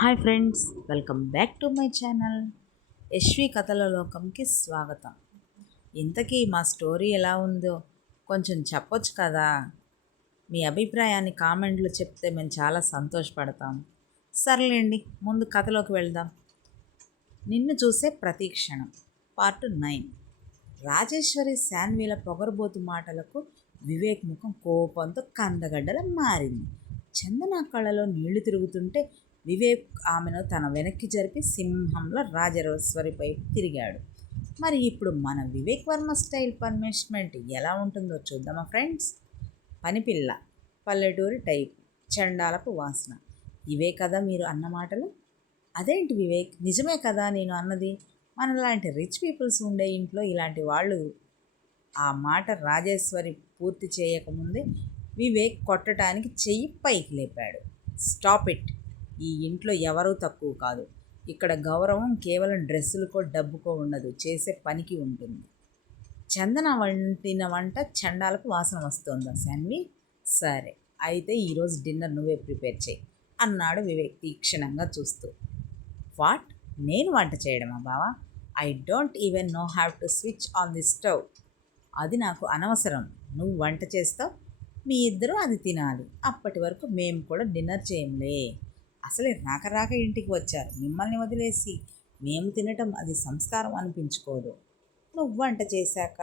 Hi friends, welcome back to my channel. Yashvi కథల లోకంకి స్వాగతం. ఇంతకీ మా స్టోరీ ఎలా ఉందో కొంచెం చెప్పొచ్చు కదా. మీ అభిప్రాయాన్ని కామెంట్లో చెప్తే మేము చాలా సంతోషపడతాం. సర్లేండి, ముందు కథలోకి వెళ్దాం. నిన్ను చూసే ప్రతీక్షణం పార్ట్ 9. రాజేశ్వరి శాన్వీల పొగరబోతు మాటలకు వివేక్ ముఖం కోపంతో కందగడ్డల మారింది. చందన కళ్ళలో నీళ్లు తిరుగుతుంటే వివేక్ ఆమెను తన వెనక్కి జరిపి సింహంలో రాజేశ్వరిపై తిరిగాడు. మరి ఇప్పుడు మన వివేక్ వర్మ స్టైల్ పనిష్మెంట్ ఎలా ఉంటుందో చూద్దామా ఫ్రెండ్స్. పనిపిల్ల, పల్లెటూరి టైప్, చండాలపు వాసన, ఇవే కదా మీరు అన్న మాటలు? అదేంటి వివేక్, నిజమే కదా నేను అన్నది. మనలాంటి రిచ్ పీపుల్స్ ఉండే ఇంట్లో ఇలాంటి వాళ్ళు. ఆ మాట రాజేశ్వరి పూర్తి చేయకముందే వివేక్ కొట్టడానికి చెయ్యి పైకి లేపాడు. Stop it. ఈ ఇంట్లో ఎవరూ తక్కువ కాదు. ఇక్కడ గౌరవం కేవలం డ్రెస్సులకో డబ్బుకో ఉండదు, చేసే పనికి ఉంటుంది. చందన వంటిన వంట చండాలకు వాసన వస్తోందా శాన్వి? సరే, అయితే ఈరోజు డిన్నర్ నువ్వే ప్రిపేర్ చేయి అన్నాడు వివేక్ తీక్షణంగా చూస్తూ. వాట్, నేను వంట చేయడమా బావా? I don't even know have to switch on the stove. అది నాకు అనవసరం. నువ్వు వంట చేస్తావు, మీ ఇద్దరూ అది తినాలి. అప్పటి వరకు మేము కూడా డిన్నర్ చేయంలే. అసలే రాక రాక ఇంటికి వచ్చారు, మిమ్మల్ని వదిలేసి మేము తినటం అది సంస్కారం అనిపించుకోదు. నువ్వు వంట చేశాక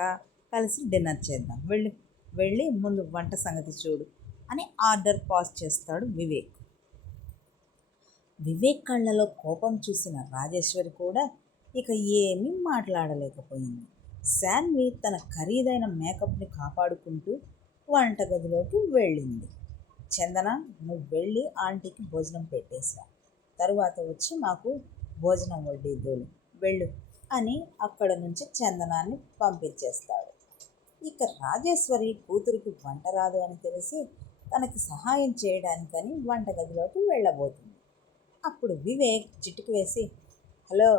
కలిసి డిన్నర్ చేద్దాం. వెళ్ళి ముందు వంట సంగతి చూడు అని ఆర్డర్ పాస్ చేస్తాడు వివేక్. వివేక్ కళ్ళలో కోపం చూసిన రాజేశ్వరి కూడా ఇక ఏమీ మాట్లాడలేకపోయింది. శాన్వి తన ఖరీదైన మేకప్ని కాపాడుకుంటూ వంటగదిలోకి వెళ్ళింది. చందన, నువ్వు వెళ్ళి ఆంటీకి భోజనం పెట్టేసా, తరువాత వచ్చి మాకు భోజనం వడ్డీద్దోలు వెళ్ళు అని అక్కడ నుంచి చందనాన్ని పంపించేస్తాడు. ఇక రాజేశ్వరి కూతురికి వంట రాదు అని తెలిసి తనకి సహాయం చేయడానికని వంటగదిలోకి వెళ్ళబోతుంది. అప్పుడు వివేక్ చిటికి వేసి, హలో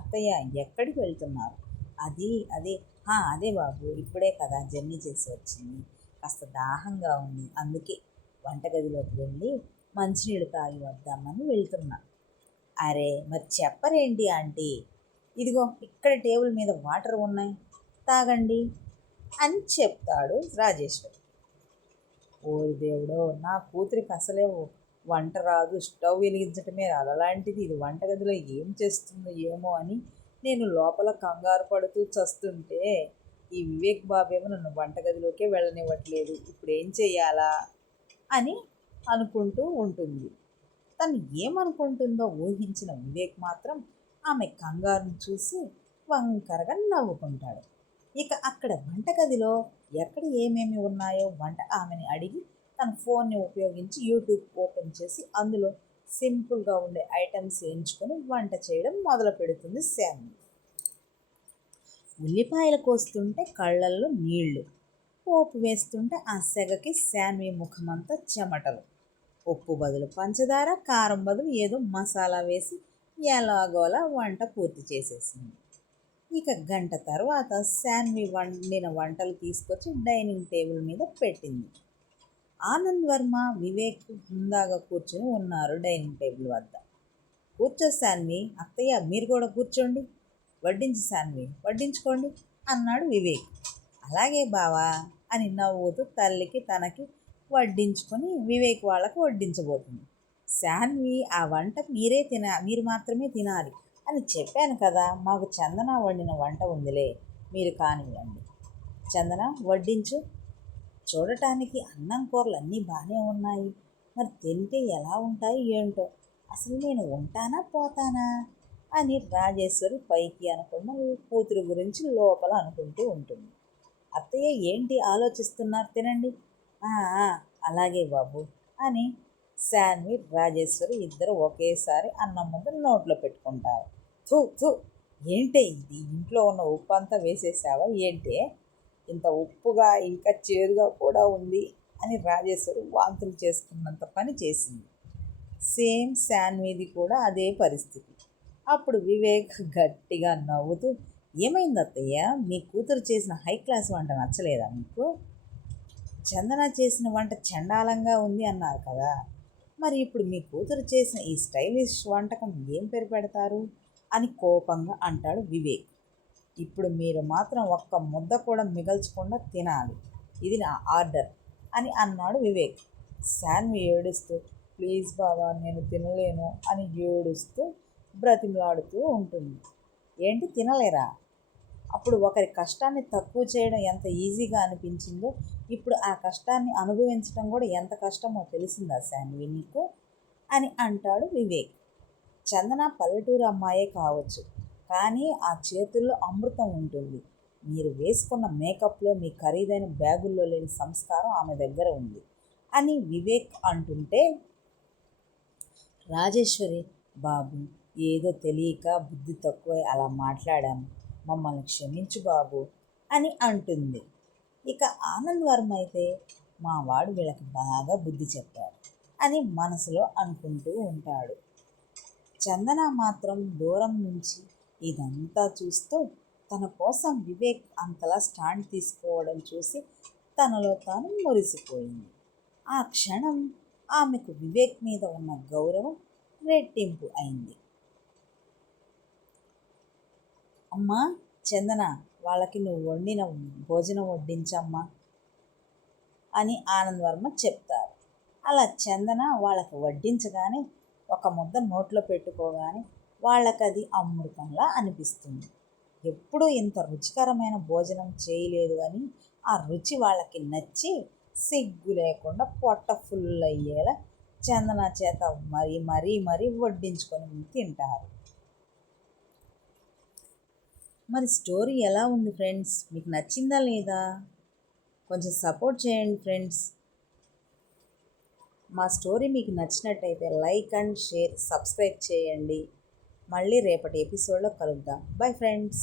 అత్తయ్య, ఎక్కడికి వెళ్తున్నారు? అదే బాబు, ఇప్పుడే కదా జర్నీ చేసి వచ్చింది, కాస్త దాహంగా ఉంది, అందుకే వంటగదిలోకి వెళ్ళి మంచినీళ్ళు తాగి వద్దామని వెళ్తున్నా. అరే మరి చెప్పరేంటి ఆంటీ? ఇదిగో ఇక్కడ టేబుల్ మీద వాటర్ ఉన్నాయి, తాగండి అని చెప్తాడు రాజేశ్వరి. ఓరి దేవుడో, నా కూతురికి అసలే వంట రాదు, స్టవ్ వెలిగించటమే రాదు, అలాంటిది ఇది వంటగదిలో ఏం చేస్తుందో ఏమో అని నేను లోపల కంగారు పడుతూ చస్తుంటే ఈ వివేక్ బాబేమో నన్ను వంటగదిలోకే వెళ్ళనివ్వట్లేదు, ఇప్పుడు ఏం చెయ్యాలా అని అనుకుంటూ ఉంటుంది. తను ఏమనుకుంటుందో ఊహించిన వివేక్ మాత్రం ఆమె కంగారును చూసి వంకరగా నవ్వుకుంటాడు. ఇక అక్కడ వంటగదిలో ఎక్కడ ఏమేమి ఉన్నాయో వంట ఆమెని అడిగి తన ఫోన్ని ఉపయోగించి యూట్యూబ్ ఓపెన్ చేసి అందులో సింపుల్గా ఉండే ఐటమ్స్ ఎంచుకొని వంట చేయడం మొదలు పెడుతుంది శాన్వి. ఉల్లిపాయలు కోస్తుంటే కళ్ళల్లో నీళ్లు, పోపు వేస్తుంటే ఆ సెగకి శాన్వి ముఖమంతా చెమటలు. ఉప్పు బదులు పంచదార, కారం బదులు ఏదో మసాలా వేసి ఎలాగోలా వంట పూర్తి చేసేసింది. ఇక గంట తర్వాత శాన్వి వండిన వంటలు తీసుకొచ్చి డైనింగ్ టేబుల్ మీద పెట్టింది. ఆనంద్ వర్మ, వివేక్ హుందాగా కూర్చుని ఉన్నారు డైనింగ్ టేబుల్ వద్ద. కూర్చో శాన్వి, అత్తయ్య మీరు కూడా కూర్చోండి, వడ్డించు శాన్వి, వడ్డించుకోండి అన్నాడు వివేక్. అలాగే బావా అని నవ్వుతూ తల్లికి తనకి వడ్డించుకొని వివేక్ వాళ్ళకు వడ్డించబోతుంది. శాన్వి, ఆ వంట మీరు మాత్రమే తినాలి అని చెప్పాను కదా, మాకు చందన వండిన వంట ఉందిలే, మీరు కానివ్వండి. చందన వడ్డించు. చూడటానికి అన్నం కూరలు అన్నీ బాగానే ఉన్నాయి, మరి తింటే ఎలా ఉంటాయి ఏంటో, అసలు నేను ఉంటానా పోతానా అని రాజేశ్వరి పైకి అనుకున్న కూతురు గురించి లోపల అనుకుంటూ ఉంటుంది. అత్తయ్య ఏంటి ఆలోచిస్తున్నారు, తినండి. అలాగే బాబు అని శాన్వి, రాజేశ్వరి ఇద్దరు ఒకేసారి అన్నం ముందు నోట్లో పెట్టుకుంటారు. థూ, ఏంటే ఇది, ఇంట్లో ఉన్న ఉప్పు అంతా వేసేసావా ఏంటే, ఇంత ఉప్పుగా ఇంకా చేదుగా కూడా ఉంది అని రాజేశ్వరి వాంతులు చేసుకున్నంత పని చేసింది. సేమ్ శాన్విది కూడా అదే పరిస్థితి. అప్పుడు వివేక్ గట్టిగా నవ్వుతూ, ఏమైంది అత్తయ్య, మీ కూతురు చేసిన హై క్లాస్ వంట నచ్చలేదా మీకు? చందన చేసిన వంట చండాలంగా ఉంది అన్నారు కదా, మరి ఇప్పుడు మీ కూతురు చేసిన ఈ స్టైలిష్ వంటకం ఏం పేరు పెడతారు అని కోపంగా అంటాడు వివేక్. ఇప్పుడు మీరు మాత్రం ఒక్క ముద్ద కూడా మిగల్చకుండా తినాలి, ఇది నా ఆర్డర్ అని అన్నాడు వివేక్. శాన్వి ఏడుస్తూ, ప్లీజ్ బావా నేను తినలేను అని ఏడుస్తూ బ్రతిమలాడుతూ ఉంటుంది. ఏంటి తినలేరా? అప్పుడు ఒకరి కష్టాన్ని తక్కువ చేయడం ఎంత ఈజీగా అనిపించిందో ఇప్పుడు ఆ కష్టాన్ని అనుభవించడం కూడా ఎంత కష్టమో తెలిసిందా శాన్వి నీకు అని అంటాడు వివేక్. చందన పల్లెటూరు అమ్మాయే కావచ్చు, కానీ ఆ చేతుల్లో అమృతం ఉంటుంది. మీరు వేసుకున్న మేకప్లో మీ ఖరీదైన బ్యాగుల్లో లేని సంస్కారం ఆమె దగ్గర ఉంది అని వివేక్ అంటుంటే రాజేశ్వరి, బాబు ఏదో తెలియక బుద్ధి తక్కువ అలా మాట్లాడాము, మమ్మల్ని క్షమించు బాబు అని అంటుంది. ఇక ఆనంద్ వర్మ అయితే మా వాడు వీళ్ళకి బాగా బుద్ధి చెప్పారు అని మనసులో అనుకుంటూ ఉంటాడు. చందన మాత్రం దూరం నుంచి ఇదంతా చూస్తూ తన కోసం వివేక్ అంతలా స్టాండ్ తీసుకోవడం చూసి తనలో తాను మురిసిపోయింది. ఆ క్షణం ఆమెకు వివేక్ మీద ఉన్న గౌరవం రెట్టింపు అయింది. అమ్మా చందన, వాళ్ళకి నువ్వు వండిన భోజనం వడ్డించమ్మా అని ఆనంద్ వర్మ చెప్తారు. అలా చందన వాళ్ళకి వడ్డించగానే ఒక ముద్ద నోట్లో పెట్టుకోగానే వాళ్ళకది అమృతంలా అనిపిస్తుంది. ఎప్పుడూ ఇంత రుచికరమైన భోజనం చేయలేదు అని ఆ రుచి వాళ్ళకి నచ్చి సిగ్గు లేకుండా పొట్ట ఫుల్ అయ్యేలా చందన చేత మరీ మరీ మరీ వడ్డించుకొని తింటారు. మరి స్టోరీ ఎలా ఉంది ఫ్రెండ్స్? మీకు నచ్చిందా లేదా? కొంచెం సపోర్ట్ చేయండి ఫ్రెండ్స్. మా స్టోరీ మీకు నచ్చినట్టయితే లైక్ అండ్ షేర్, సబ్స్క్రైబ్ చేయండి. మళ్ళీ రేపటి ఎపిసోడ్లో కలుద్దాం. Bye friends.